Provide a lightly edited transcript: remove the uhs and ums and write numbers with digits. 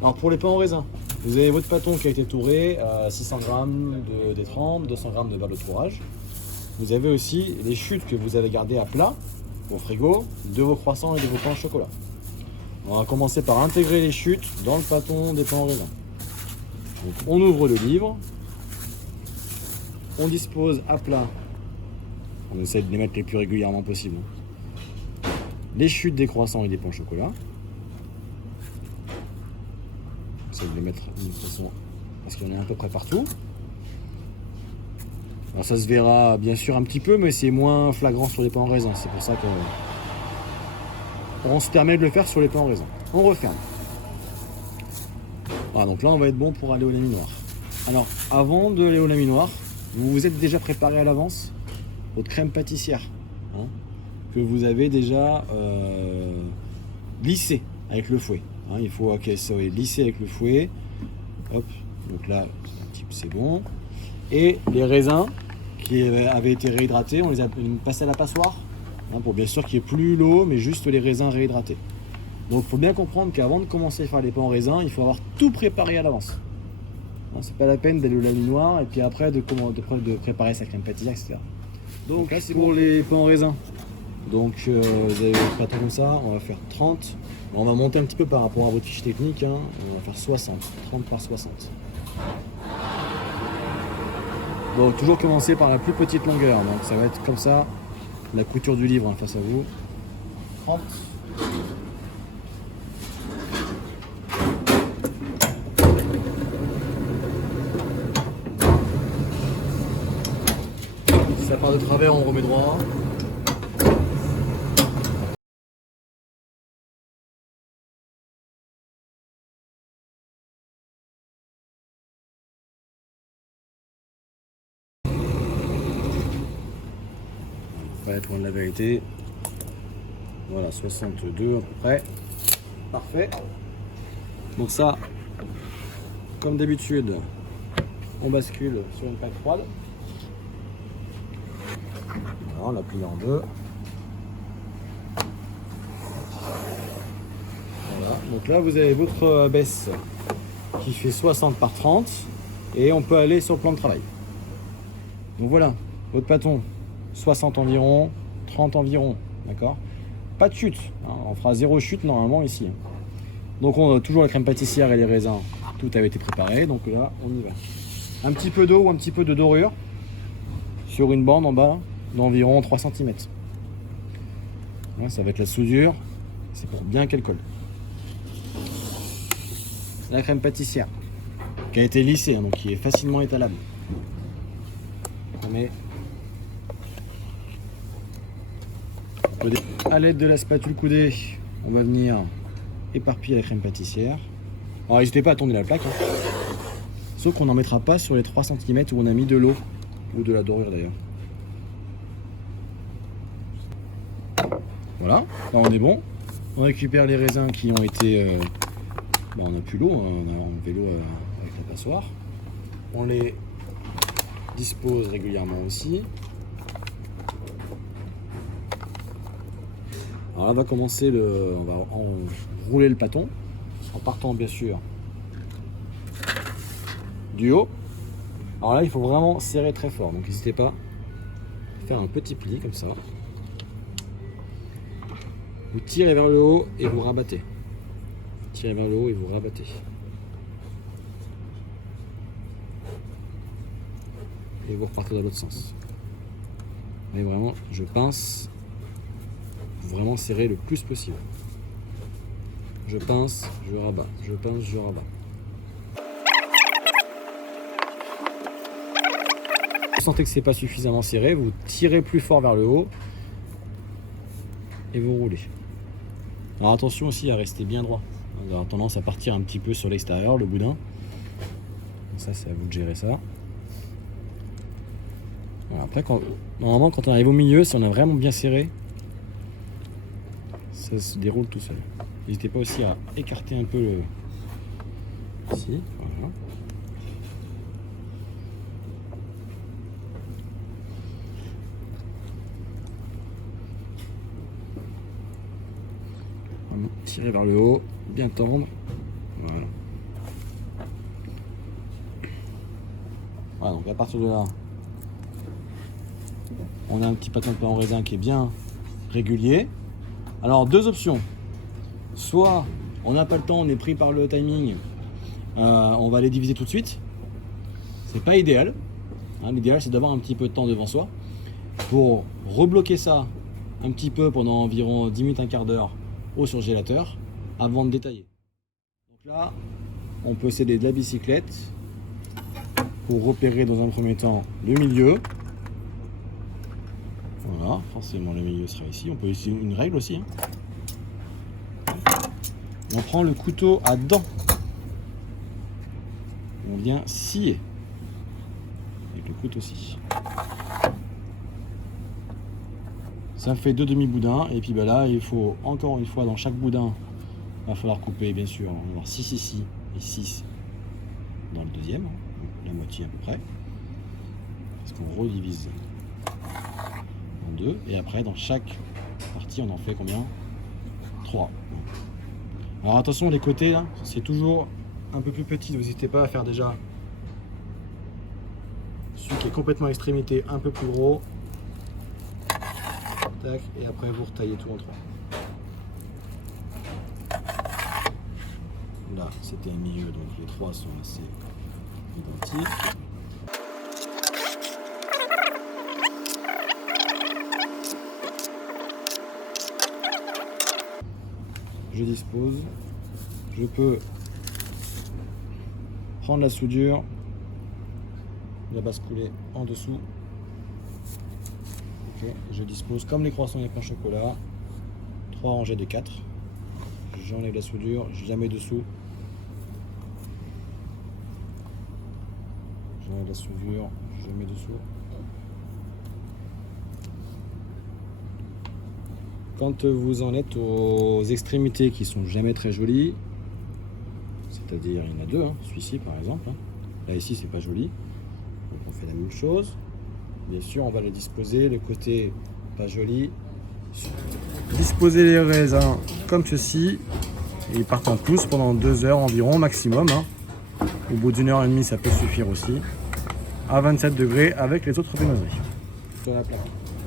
Alors pour les pains en raisin, vous avez votre pâton qui a été touré, 600 g de détrempe, 200 g de beurre de tourage. Vous avez aussi les chutes que vous avez gardées à plat au frigo de vos croissants et de vos pains au chocolat. On va commencer par intégrer les chutes dans le pâton des pains en raisin. Donc on ouvre le livre, on dispose à plat, on essaie de les mettre les plus régulièrement possible, les chutes des croissants et des pains au chocolat. On essaie de les mettre de façon parce qu'il y en a à peu près partout. Alors ça se verra bien sûr un petit peu, mais c'est moins flagrant sur les pains en raisin. C'est pour ça qu'on se permet de le faire sur les pains en raisin. On referme. Voilà, donc là on va être bon pour aller au laminoir. Alors avant d'aller au laminoir, vous vous êtes déjà préparé à l'avance votre crème pâtissière, hein, que vous avez déjà lissée avec le fouet. Hein, il faut qu'elle soit lissée avec le fouet. Hop, donc là c'est bon. Et les raisins qui avaient été réhydratés, on les a passés à la passoire, hein, pour bien sûr qu'il n'y ait plus l'eau, mais juste les raisins réhydratés. Donc il faut bien comprendre qu'avant de commencer à faire les pains en raisin, il faut avoir tout préparé à l'avance. Hein, c'est pas la peine d'aller au laminoir et puis après de préparer sa crème pâtissière, etc. Donc là c'est pour les pains en raisin. Donc vous avez le pâton comme ça, on va faire 30. On va monter un petit peu par rapport à votre fiche technique, hein. On va faire 60, 30 par 60. Donc toujours commencer par la plus petite longueur, donc ça va être comme ça, la couture du livre, hein, face à vous. 30. Si ça part de travers, on remet droit. Pas être loin de la vérité. Voilà, 62 à peu près. Parfait. Donc ça, comme d'habitude, on bascule sur une plaque froide. Voilà, on la plie en deux. Voilà. Donc là, vous avez votre baisse qui fait 60 par 30 et on peut aller sur le plan de travail. Donc voilà, votre pâton, 60 environ, 30 environ, d'accord? Pas de chute, hein, on fera 0 chute normalement ici. Donc on a toujours la crème pâtissière et les raisins, tout avait été préparé, donc là on y va. Un petit peu d'eau ou un petit peu de dorure sur une bande en bas d'environ 3 cm. Ouais, ça va être la soudure, c'est pour bien qu'elle colle. La crème pâtissière qui a été lissée, hein, donc qui est facilement étalable. On met à l'aide de la spatule coudée, on va venir éparpiller la crème pâtissière. Alors n'hésitez pas à tourner la plaque, hein. Sauf qu'on n'en mettra pas sur les 3 cm où on a mis de l'eau ou de la dorure d'ailleurs. Voilà, là on est bon. On récupère les raisins qui ont été... on n'a plus l'eau, hein, on a enlevé l'eau avec la passoire. On les dispose régulièrement aussi. Alors là, on va commencer on va rouler le pâton en partant bien sûr du haut. Alors là, il faut vraiment serrer très fort, donc n'hésitez pas à faire un petit pli comme ça. Vous tirez vers le haut et vous rabattez. Tirez vers le haut et vous rabattez. Et vous repartez dans l'autre sens. Mais vraiment, je pince. Vraiment serrer le plus possible. Je pince, je rabats. Je pince, je rabats. Vous sentez que c'est pas suffisamment serré, vous tirez plus fort vers le haut et vous roulez. Alors attention aussi à rester bien droit. On aura tendance à partir un petit peu sur l'extérieur, le boudin. Ça, c'est à vous de gérer ça. Voilà, après, normalement, quand on arrive au milieu, si on a vraiment bien serré, ça se déroule tout seul. N'hésitez pas aussi à écarter un peu le... Ici, voilà. Vraiment tirer vers le haut, bien tendre. Voilà. Voilà, donc à partir de là, on a un petit patin de pain en raisin qui est bien régulier. Alors, deux options. Soit on n'a pas le temps, on est pris par le timing, on va les diviser tout de suite. C'est pas idéal. Hein, l'idéal, c'est d'avoir un petit peu de temps devant soi pour rebloquer ça un petit peu pendant environ 10 minutes, un quart d'heure au surgélateur avant de détailler. Donc là, on peut s'aider de la bicyclette pour repérer dans un premier temps le milieu. Voilà, forcément le milieu sera ici. On peut utiliser une règle aussi. Hein. On prend le couteau à dents. On vient scier avec le couteau-ci. Ça fait 2 demi-boudins. Et puis bah là, il faut encore une fois dans chaque boudin, il va falloir couper bien sûr. On va avoir 6 ici et 6 dans le deuxième. Donc la moitié à peu près. Parce qu'on redivise en deux. Et après, dans chaque partie, on en fait combien? 3. Alors attention, les côtés, là, c'est toujours un peu plus petit. N'hésitez pas à faire déjà celui qui est complètement à extrémité, un peu plus gros. Tac, et après vous retaillez tout en 3. Là, c'était un milieu, donc les 3 sont assez identiques. Je dispose. Je peux prendre la soudure, la basculer en dessous. Okay. Je dispose comme les croissants et les pains au chocolat, 3 rangées de 4. J'enlève la soudure, je la mets dessous. J'enlève la soudure, je la mets dessous. Quand vous en êtes aux extrémités qui sont jamais très jolies, c'est-à-dire il y en a deux, hein, celui-ci par exemple, hein. Là ici c'est pas joli, donc on fait la même chose. Bien sûr on va les disposer, le côté pas joli. Disposer les raisins comme ceci, et ils partent en pousse pendant 2 heures environ maximum. Hein. Au bout d'1 heure et demie ça peut suffire aussi, à 27 degrés avec les autres viennoiseries. Sur la plaque.